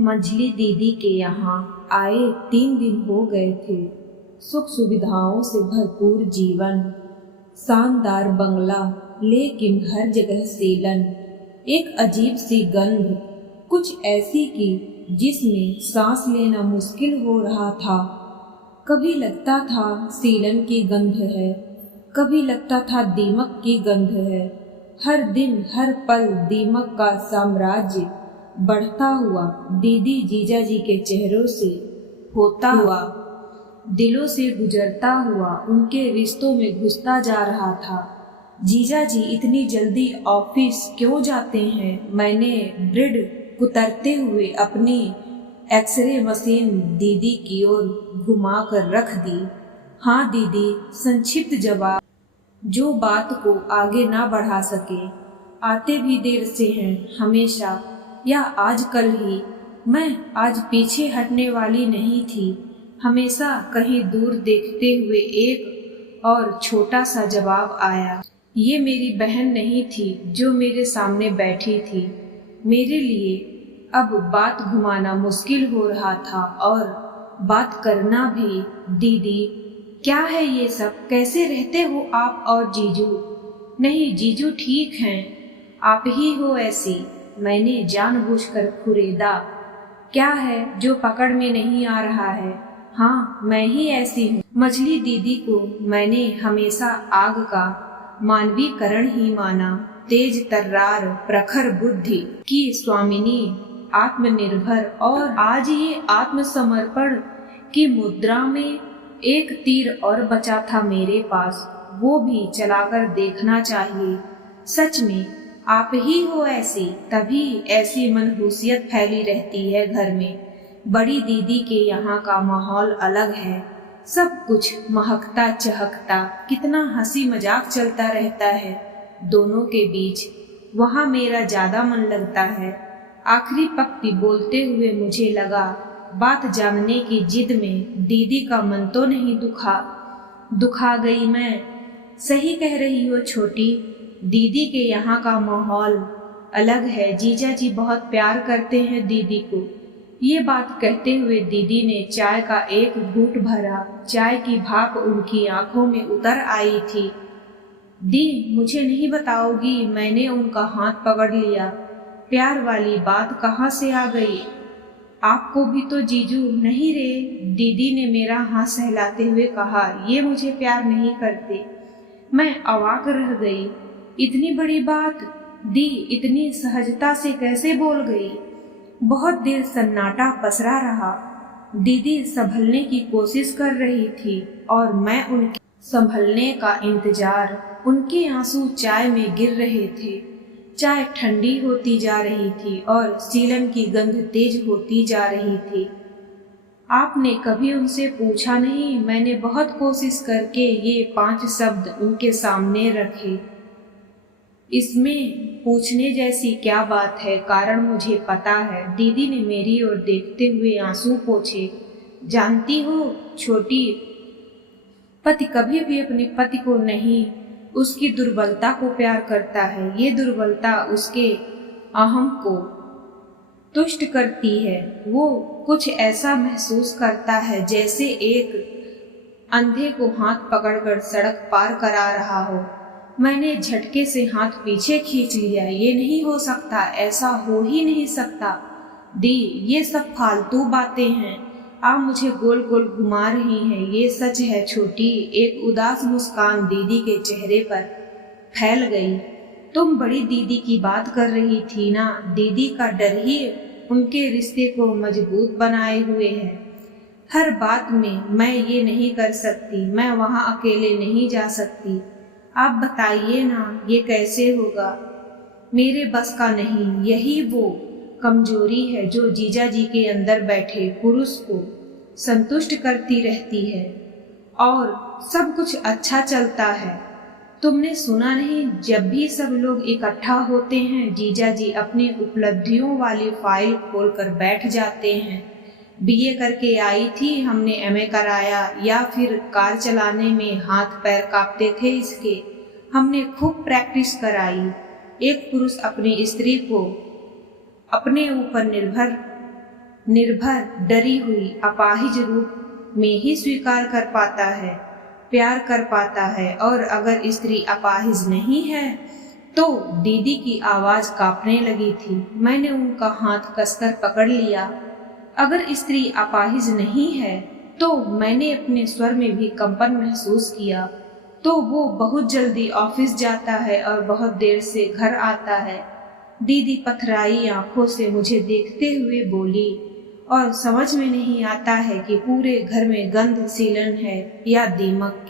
मंझली दीदी के यहाँ आए 3 दिन हो गए थे। सुख सुविधाओं से भरपूर जीवन, शानदार बंगला, लेकिन हर जगह सीलन। एक अजीब सी गंध, कुछ ऐसी की जिसमें सांस लेना मुश्किल हो रहा था। कभी लगता था सीलन की गंध है, कभी लगता था दीमक की गंध है। हर दिन हर पल दीमक का साम्राज्य बढ़ता हुआ दीदी जीजा जी के चेहरों से होता हुआ, दिलों से गुजरता हुआ उनके रिश्तों में घुसता जा रहा था। जीजा जी इतनी जल्दी ऑफिस क्यों जाते हैं? मैंने ब्रेड कुतरते हुए अपनी एक्सरे मशीन दीदी की ओर घुमा कर रख दी। हाँ दीदी, संक्षिप्त जवाब जो बात को आगे ना बढ़ा सके। आते भी देर से हैं, हमेशा या आजकल ही। मैं आज पीछे हटने वाली नहीं थी। हमेशा कहीं दूर देखते हुए एक और छोटा सा जवाब आया। ये मेरी बहन नहीं थी जो मेरे सामने बैठी थी। मेरे लिए अब बात घुमाना मुश्किल हो रहा था और बात करना भी। दीदी, क्या है ये सब? कैसे रहते हो आप और जीजू? नहीं, जीजू ठीक हैं, आप ही हो ऐसी। मैंने जानबूझकर खुरेदा। क्या है जो पकड़ में नहीं आ रहा है? हाँ, मैं ही ऐसी हूँ। मछली दीदी को मैंने हमेशा आग का मानवीकरण ही माना। तेज तर्रार, प्रखर बुद्धि की स्वामिनी, आत्मनिर्भर, और आज ये आत्मसमर्पण की मुद्रा में एक तीर और बचा था मेरे पास। वो भी चलाकर देखना चाहिए। सच में आप ही हो ऐसी, तभी ऐसी मनहूसियत फैली रहती है घर में। बड़ी दीदी के यहाँ का माहौल अलग है। सब कुछ महकता चहकता, कितना हंसी मजाक चलता रहता है दोनों के बीच। वहाँ मेरा ज्यादा मन लगता है। आखिरी पंक्ति बोलते हुए मुझे लगा बात जानने की जिद में दीदी का मन तो नहीं दुखा गई मैं। सही कह रही हो छोटी, दीदी के यहाँ का माहौल अलग है। जीजा जी बहुत प्यार करते हैं दीदी को। ये बात कहते हुए दीदी ने चाय का एक घूंट भरा। चाय की भाप उनकी आंखों में उतर आई थी। दी, मुझे नहीं बताओगी? मैंने उनका हाथ पकड़ लिया। प्यार वाली बात कहाँ से आ गई? आपको भी तो जीजू नहीं रे? दीदी ने मेरा हाथ सहलाते हुए कहा। ये मुझे प्यार नहीं करते। मैं अवाक रह गई। इतनी बड़ी बात दी इतनी सहजता से कैसे बोल गई? बहुत देर सन्नाटा पसरा रहा। दीदी संभलने की कोशिश कर रही थी और मैं उनके संभलने का इंतजार। उनके आंसू चाय में गिर रहे थे। चाय ठंडी होती जा रही थी और सीलन की गंध तेज होती जा रही थी। आपने कभी उनसे पूछा नहीं? मैंने बहुत कोशिश करके ये 5 शब्द उनके सामने रखे। इसमें पूछने जैसी क्या बात है? कारण मुझे पता है। दीदी ने मेरी ओर देखते हुए आंसू पोंछे। जानती हो छोटी, पति कभी भी अपने पति को नहीं, उसकी दुर्बलता को प्यार करता है। ये दुर्बलता उसके अहम को तुष्ट करती है। वो कुछ ऐसा महसूस करता है जैसे एक अंधे को हाथ पकड़कर सड़क पार करा रहा हो। मैंने झटके से हाथ पीछे खींच लिया। ये नहीं हो सकता, ऐसा हो ही नहीं सकता। दी, ये सब फालतू बातें हैं। आप मुझे गोल गोल घुमा रही हैं। ये सच है छोटी। एक उदास मुस्कान दीदी के चेहरे पर फैल गई। तुम बड़ी दीदी की बात कर रही थी ना? दीदी का डर ही उनके रिश्ते को मजबूत बनाए हुए है। हर बात में मैं ये नहीं कर सकती, मैं वहाँ अकेले नहीं जा सकती। आप बताइए ना, ये कैसे होगा? मेरे बस का नहीं। यही वो कमजोरी है जो जीजा जी के अंदर बैठे पुरुष को संतुष्ट करती रहती है और सब कुछ अच्छा चलता है। तुमने सुना नहीं, जब भी सब लोग इकट्ठा होते हैं जीजा जी अपनी उपलब्धियों वाली फाइल खोलकर बैठ जाते हैं। बीए करके आई थी, हमने एमए कराया, या फिर कार चलाने में हाथ पैर कांपते थे इसके, हमने खूब प्रैक्टिस कराई। एक पुरुष अपनी स्त्री को अपने ऊपर निर्भर निर्भर डरी हुई अपाहिज रूप में ही स्वीकार कर पाता है, प्यार कर पाता है। और अगर स्त्री अपाहिज नहीं है तो दीदी की आवाज कांपने लगी थी। मैंने उनका हाथ कसकर पकड़ लिया। अगर स्त्री अपाहिज नहीं है तो मैंने अपने स्वर में भी कंपन महसूस किया। तो वो बहुत जल्दी ऑफिस जाता है और बहुत देर से घर आता है। दीदी पथराई आंखों से मुझे देखते हुए बोली, और समझ में नहीं आता है कि पूरे घर में गंध सीलन है या दीमक की।